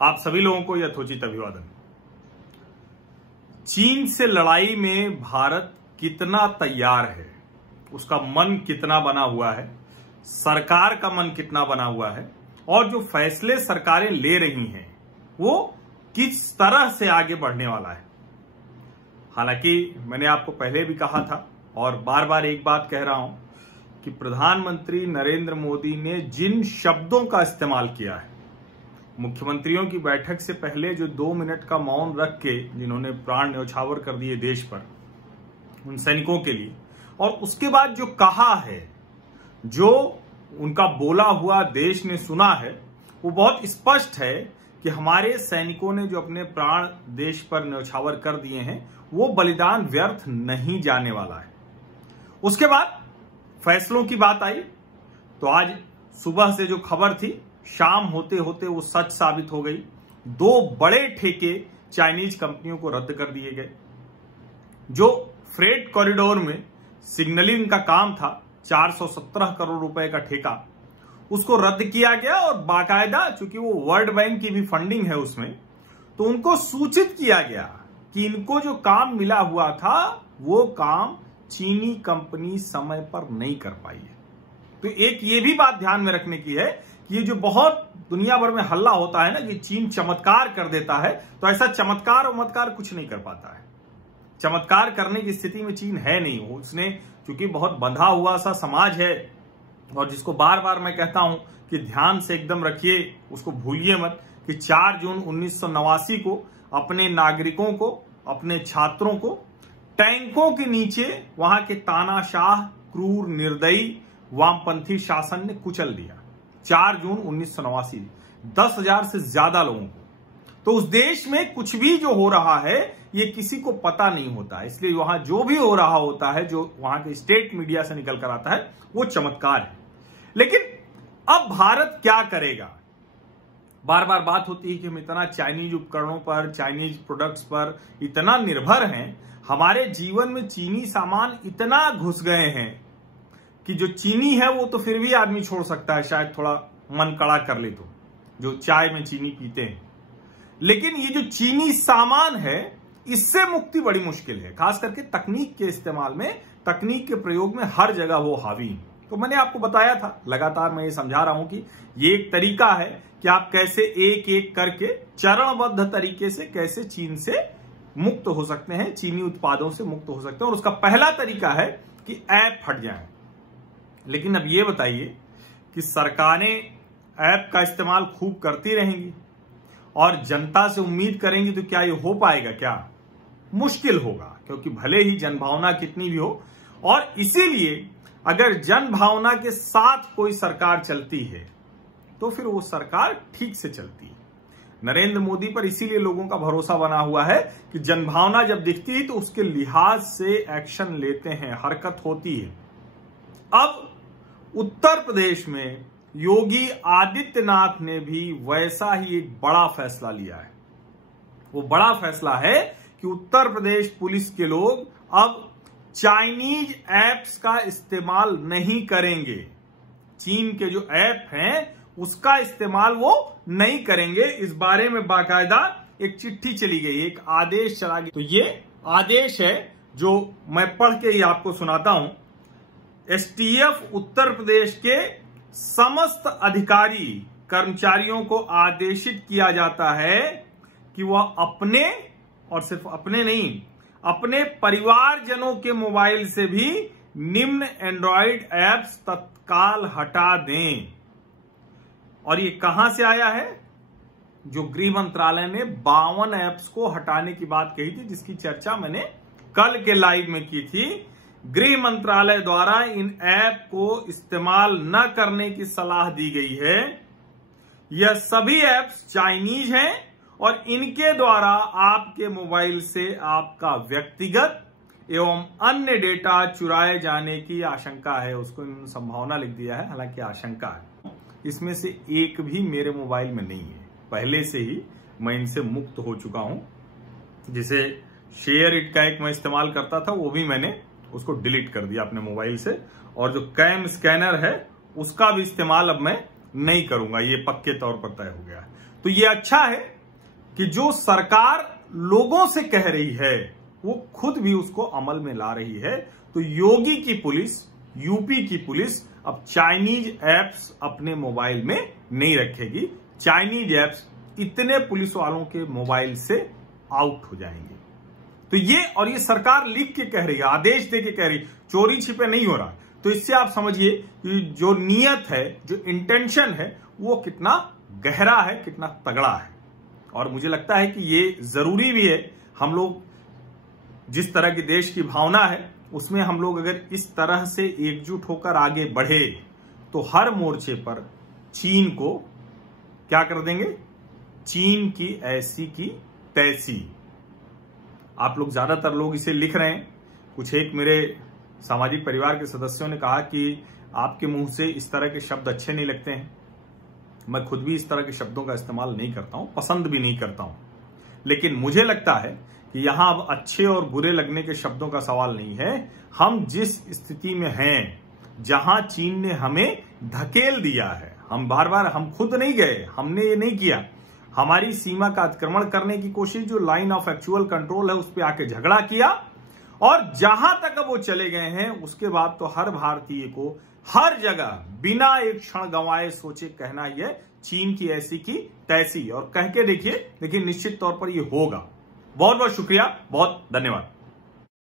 आप सभी लोगों को यथोचित अभिवादन। चीन से लड़ाई में भारत कितना तैयार है, उसका मन कितना बना हुआ है, सरकार का मन कितना बना हुआ है और जो फैसले सरकारें ले रही हैं वो किस तरह से आगे बढ़ने वाला है। हालांकि मैंने आपको पहले भी कहा था और बार बार एक बात कह रहा हूं कि प्रधानमंत्री नरेंद्र मोदी ने जिन शब्दों का इस्तेमाल किया है, मुख्यमंत्रियों की बैठक से पहले जो 2 मिनट का मौन रख के जिन्होंने प्राण न्यौछावर कर दिए देश पर, उन सैनिकों के लिए, और उसके बाद जो कहा है, जो उनका बोला हुआ देश ने सुना है, वो बहुत स्पष्ट है कि हमारे सैनिकों ने जो अपने प्राण देश पर न्यौछावर कर दिए हैं वो बलिदान व्यर्थ नहीं जाने वाला है। उसके बाद फैसलों की बात आई तो आज सुबह से जो खबर थी, शाम होते होते वो सच साबित हो गई। 2 बड़े ठेके चाइनीज कंपनियों को रद्द कर दिए गए। जो फ्रेट कॉरिडोर में सिग्नलिंग का काम था, 417 करोड़ रुपए का ठेका, उसको रद्द किया गया और बाकायदा, चूंकि वो वर्ल्ड बैंक की भी फंडिंग है उसमें, तो उनको सूचित किया गया कि इनको जो काम मिला हुआ था वो काम चीनी कंपनी समय पर नहीं कर पाई है। तो एक ये भी बात ध्यान में रखने की है कि ये जो बहुत दुनिया भर में हल्ला होता है ना कि चीन चमत्कार कर देता है, तो ऐसा चमत्कार उमत्कार कुछ नहीं कर पाता है। चमत्कार करने की स्थिति में चीन है नहीं। उसने क्योंकि बहुत बंधा हुआ सा समाज है और जिसको बार बार मैं कहता हूं कि ध्यान से एकदम रखिए, उसको भूलिए मत कि 4 जून 1989 को अपने नागरिकों को, अपने छात्रों को टैंकों के नीचे वहां के तानाशाह, क्रूर, निर्दयी वामपंथी शासन ने कुचल दिया। 4 जून 1989, 10,000 से ज्यादा लोगों को। तो उस देश में कुछ भी जो हो रहा है ये किसी को पता नहीं होता, इसलिए वहां जो भी हो रहा होता है, जो वहां के स्टेट मीडिया से निकल कर आता है, वो चमत्कार है। लेकिन अब भारत क्या करेगा? बार बार बात होती है कि हम इतना चाइनीज उपकरणों पर, चाइनीज प्रोडक्ट्स पर इतना निर्भर हैं, हमारे जीवन में चीनी सामान इतना घुस गए हैं कि जो चीनी है वो तो फिर भी आदमी छोड़ सकता है, शायद थोड़ा मन कड़ा कर ले तो, जो चाय में चीनी पीते हैं। लेकिन ये जो चीनी सामान है, इससे मुक्ति बड़ी मुश्किल है, खास करके तकनीक के इस्तेमाल में, तकनीक के प्रयोग में हर जगह वो हावी है। तो मैंने आपको बताया था, लगातार मैं ये समझा रहा हूं कि ये एक तरीका है कि आप कैसे एक एक करके चरणबद्ध तरीके से कैसे चीन से मुक्त हो सकते हैं, चीनी उत्पादों से मुक्त हो सकते हैं। और उसका पहला तरीका है कि ऐप हट जाए। लेकिन अब ये बताइए कि सरकारें ऐप का इस्तेमाल खूब करती रहेंगी और जनता से उम्मीद करेंगी, तो क्या ये हो पाएगा? क्या मुश्किल होगा, क्योंकि भले ही जनभावना कितनी भी हो, और इसीलिए अगर जनभावना के साथ कोई सरकार चलती है तो फिर वो सरकार ठीक से चलती है। नरेंद्र मोदी पर इसीलिए लोगों का भरोसा बना हुआ है कि जनभावना जब दिखती है तो उसके लिहाज से एक्शन लेते हैं, हरकत होती है। अब उत्तर प्रदेश में योगी आदित्यनाथ ने भी वैसा ही एक बड़ा फैसला लिया है। वो बड़ा फैसला है कि उत्तर प्रदेश पुलिस के लोग अब चाइनीज ऐप्स का इस्तेमाल नहीं करेंगे। चीन के जो ऐप हैं उसका इस्तेमाल वो नहीं करेंगे। इस बारे में बाकायदा एक चिट्ठी चली गई, एक आदेश चला गया। तो ये आदेश है जो मैं पढ़ के ही आपको सुनाता हूं। एसटीएफ उत्तर प्रदेश के समस्त अधिकारी कर्मचारियों को आदेशित किया जाता है कि वह अपने, और सिर्फ अपने नहीं, अपने परिवारजनों के मोबाइल से भी निम्न एंड्रॉयड ऐप्स तत्काल हटा दें। और ये कहां से आया है? जो गृह मंत्रालय ने 52 ऐप्स को हटाने की बात कही थी, जिसकी चर्चा मैंने कल के लाइव में की थी। गृह मंत्रालय द्वारा इन ऐप को इस्तेमाल न करने की सलाह दी गई है। यह सभी ऐप्स चाइनीज हैं और इनके द्वारा आपके मोबाइल से आपका व्यक्तिगत एवं अन्य डेटा चुराए जाने की आशंका है। उसको इन्होंने संभावना लिख दिया है, हालांकि आशंका है। इसमें से एक भी मेरे मोबाइल में नहीं है, पहले से ही मैं इनसे मुक्त हो चुका हूं। जिसे शेयर इट का एक मैं इस्तेमाल करता था, वो भी मैंने उसको डिलीट कर दिया अपने मोबाइल से, और जो कैम स्कैनर है उसका भी इस्तेमाल अब मैं नहीं करूंगा, ये पक्के तौर पर तय हो गया है। तो ये अच्छा है कि जो सरकार लोगों से कह रही है वो खुद भी उसको अमल में ला रही है। तो योगी की पुलिस, यूपी की पुलिस अब चाइनीज ऐप्स अपने मोबाइल में नहीं रखेगी। चाइनीज ऐप्स इतने पुलिस वालों के मोबाइल से आउट हो जाएंगे। तो ये सरकार लिख के कह रही है, आदेश दे के कह रही, चोरी छिपे नहीं हो रहा। तो इससे आप समझिए कि जो नीयत है, जो इंटेंशन है, वो कितना गहरा है, कितना तगड़ा है। और मुझे लगता है कि ये जरूरी भी है। हम लोग जिस तरह की देश की भावना है उसमें हम लोग अगर इस तरह से एकजुट होकर आगे बढ़े तो हर मोर्चे पर चीन को क्या कर देंगे, चीन की ऐसी की तैसी। आप लोग ज्यादातर लोग इसे लिख रहे हैं। कुछ एक मेरे सामाजिक परिवार के सदस्यों ने कहा कि आपके मुंह से इस तरह के शब्द अच्छे नहीं लगते हैं। मैं खुद भी इस तरह के शब्दों का इस्तेमाल नहीं करता हूं, पसंद भी नहीं करता हूं। लेकिन मुझे लगता है कि यहां अब अच्छे और बुरे लगने के शब्दों का सवाल नहीं है। हम जिस स्थिति में हैं, जहां चीन ने हमें धकेल दिया है, हम बार बार, हम खुद नहीं गए, हमने ये नहीं किया, हमारी सीमा का अतिक्रमण करने की कोशिश, जो लाइन ऑफ एक्चुअल कंट्रोल है उस पर आके झगड़ा किया, और जहां तक अब वो चले गए हैं उसके बाद तो हर भारतीय को हर जगह बिना एक क्षण गंवाए सोचे कहना यह चीन की ऐसी की तैसी, और कह के देखिए, लेकिन निश्चित तौर पर यह होगा। बहुत बहुत शुक्रिया, बहुत धन्यवाद।